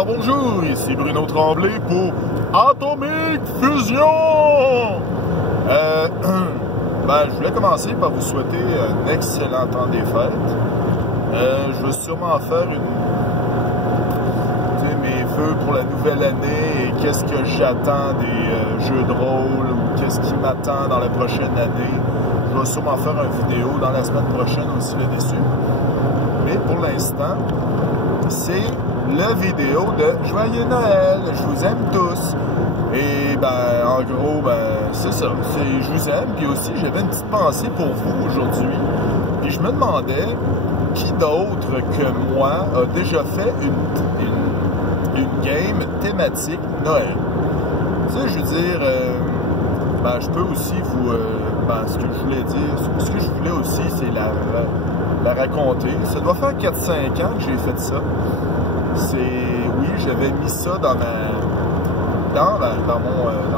Alors bonjour, ici Bruno Tremblay pour Atomic Fusion! Je voulais commencer par vous souhaiter un excellent temps des fêtes. Je vais sûrement faire mes vœux pour la nouvelle année et qu'est-ce que j'attends des jeux de rôle ou qu'est-ce qui m'attend dans la prochaine année. Je vais sûrement faire une vidéo dans la semaine prochaine aussi là-dessus. Mais pour l'instant, c'est la vidéo de Joyeux Noël, je vous aime tous. Et en gros, c'est ça, je vous aime. Puis aussi, j'avais une petite pensée pour vous aujourd'hui. Puis je me demandais, qui d'autre que moi a déjà fait une game thématique Noël? Tu sais, je veux dire, je peux aussi vous... ce que je voulais dire, ce que je voulais aussi, c'est la raconter. Ça doit faire 4-5 ans que j'ai fait ça. Oui, j'avais mis ça dans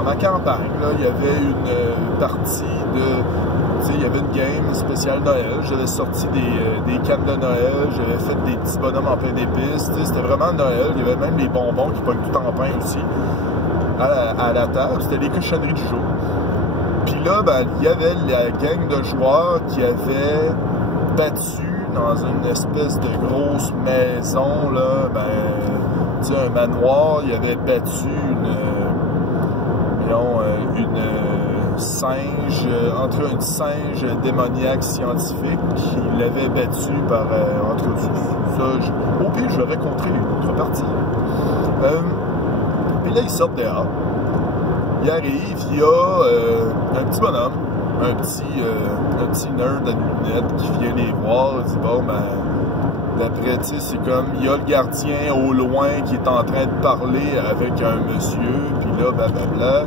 ma campagne. Là, il y avait une partie de... il y avait une game spéciale Noël. J'avais sorti des cannes de Noël. J'avais fait des petits bonhommes en plein d'épices. C'était vraiment Noël. Il y avait même les bonbons qui pognent tout en pain aussi à la table. C'était les cochonneries du jour. Puis là, il y avait la gang de joueurs qui avait battu dans une espèce de grosse maison, là, un manoir, il avait battu une singe, entre une singe démoniaque scientifique qui l'avait battu par, au pire, je vais raconter l'autre partie. Puis là, ils sortent dehors. Il arrive, il y a un petit bonhomme, un petit nerd à lunettes qui vient les voir, il dit d'après, tu sais, c'est comme, il y a le gardien au loin qui est en train de parler avec un monsieur, puis là, blablabla.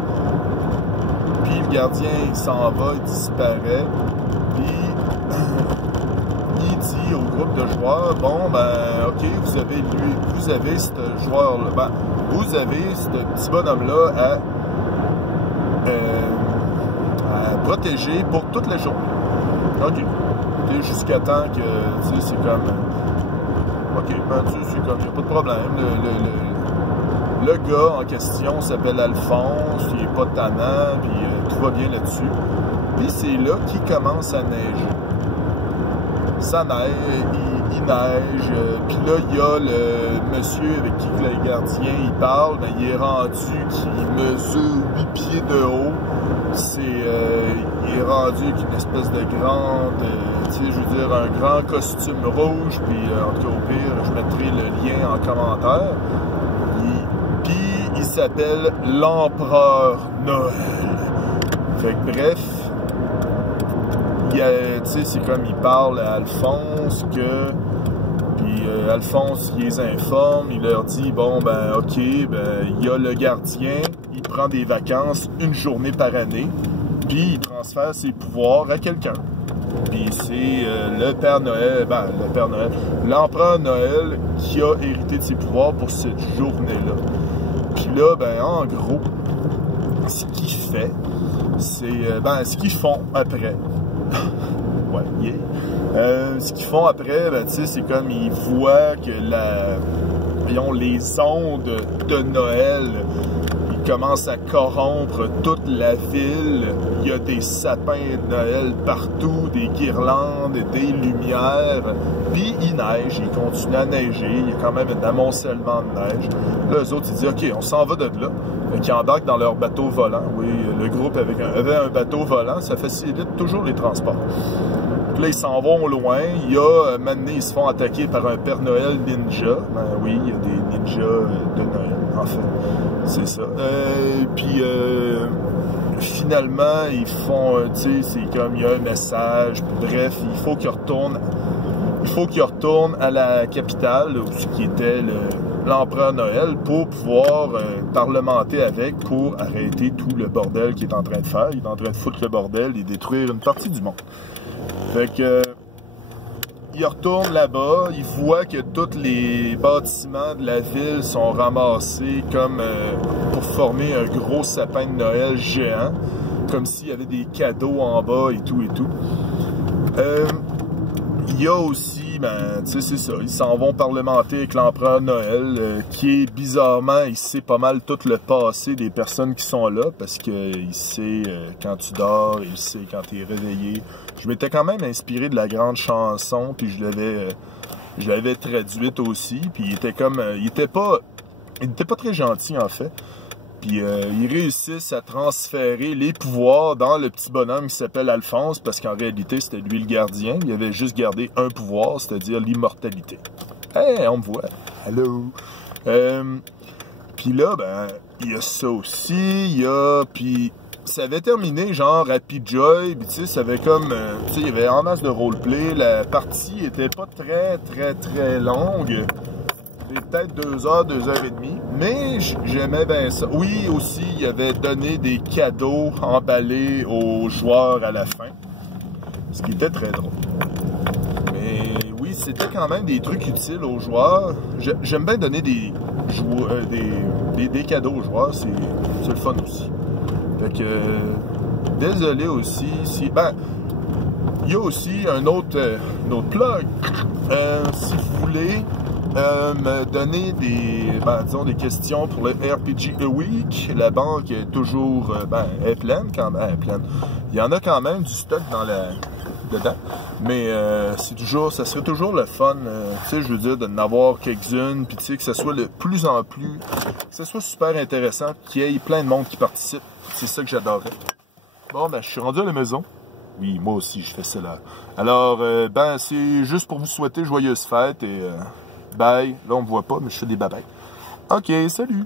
Puis le gardien, il s'en va, il disparaît, puis il dit au groupe de joueurs, ok, vous avez ce joueur-là, vous avez ce petit bonhomme-là à protéger pour toute la journée. OK. Jusqu'à temps que, tu sais, c'est comme... OK, c'est comme, il n'y a pas de problème. Le gars en question s'appelle Alphonse, il n'est pas tannant, puis tout va bien là-dessus. Puis c'est là qu'il commence à neiger. Ça neige, il neige, puis là, il y a le monsieur avec qui le gardien, il parle, il est rendu qu'il mesure 8 pieds de haut. Il est rendu avec une espèce de grande, je veux dire, un grand costume rouge, puis en tout cas, au pire, je mettrai le lien en commentaire. Puis, il s'appelle l'Empereur Noël. Fait que bref, c'est comme il parle à Alphonse puis Alphonse, il les informe, il leur dit, ok, il y a le gardien, il prend des vacances une journée par année, puis il transfère ses pouvoirs à quelqu'un. Puis c'est le Père Noël, l'Empereur Noël qui a hérité de ses pouvoirs pour cette journée-là. Puis là, en gros, ce qu'il fait, c'est, ce qu'ils font après, ce qu'ils font après, c'est comme ils voient que les ondes de Noël, ils commencent à corrompre toute la ville. Il y a des sapins de Noël partout, des guirlandes, des lumières. Puis il neige, il continue à neiger. Il y a quand même un amoncellement de neige. Là, eux autres, ils disent, OK, on s'en va de là. Qui embarquent dans leur bateau volant. Oui, le groupe avait un bateau volant, ça facilite toujours les transports. Puis là, ils s'en vont loin. Il y a, maintenant, ils se font attaquer par un Père Noël ninja. Oui, il y a des ninjas de Noël, en fait. C'est ça. Puis, finalement, ils font, c'est comme, il y a un message. Bref, il faut qu'ils retournent à la capitale, ce qui était l'Empereur Noël, pour pouvoir parlementer avec, pour arrêter tout le bordel qu'il est en train de faire. Il est en train de foutre le bordel et détruire une partie du monde. Fait que, il retourne là-bas, il voit que tous les bâtiments de la ville sont ramassés comme pour former un gros sapin de Noël géant, comme s'il y avait des cadeaux en bas et tout et tout. Il y a aussi, ben, tu sais, c'est ça. Ils s'en vont parlementer avec l'empereur Noël, qui est bizarrement, il sait pas mal tout le passé des personnes qui sont là, parce qu'il sait quand tu dors, il sait quand tu es réveillé. Je m'étais quand même inspiré de la grande chanson, puis je l'avais traduite aussi, puis il était comme, il était pas très gentil en fait. Puis ils réussissent à transférer les pouvoirs dans le petit bonhomme qui s'appelle Alphonse, parce qu'en réalité, c'était lui le gardien. Il avait juste gardé un pouvoir, c'est-à-dire l'immortalité. Hey, on me voit. Allô? Puis là, ben, il y a ça aussi. Il y a... Puis ça avait terminé, genre, Happy Joy. Puis tu sais, ça avait comme... tu sais, il y avait en masse de roleplay. La partie était pas très longue. Peut-être 2 heures, 2 heures et demie, mais j'aimais bien ça. Oui, aussi, il avait donné des cadeaux emballés aux joueurs à la fin, ce qui était très drôle. Mais oui, c'était quand même des trucs utiles aux joueurs. J'aime bien donner des cadeaux aux joueurs, c'est le fun aussi. Fait que, désolé aussi, si... Ben, il y a aussi un autre plug. Si vous voulez... me donner disons des questions pour le RPG A Week. La banque est toujours est pleine quand même. Est pleine. Il y en a quand même du stock dedans. Mais ça serait toujours le fun, tu sais, je veux dire, d'en avoir quelques-unes, puis tu sais, que ce soit de plus en plus, que ce soit super intéressant, qu'il y ait plein de monde qui participe. C'est ça que j'adorerais. Bon, ben, je suis rendu à la maison. Oui, moi aussi, je fais ça là. Alors, c'est juste pour vous souhaiter joyeuses fêtes et... bye. Là, on me voit pas, mais je fais des babayes. OK, salut!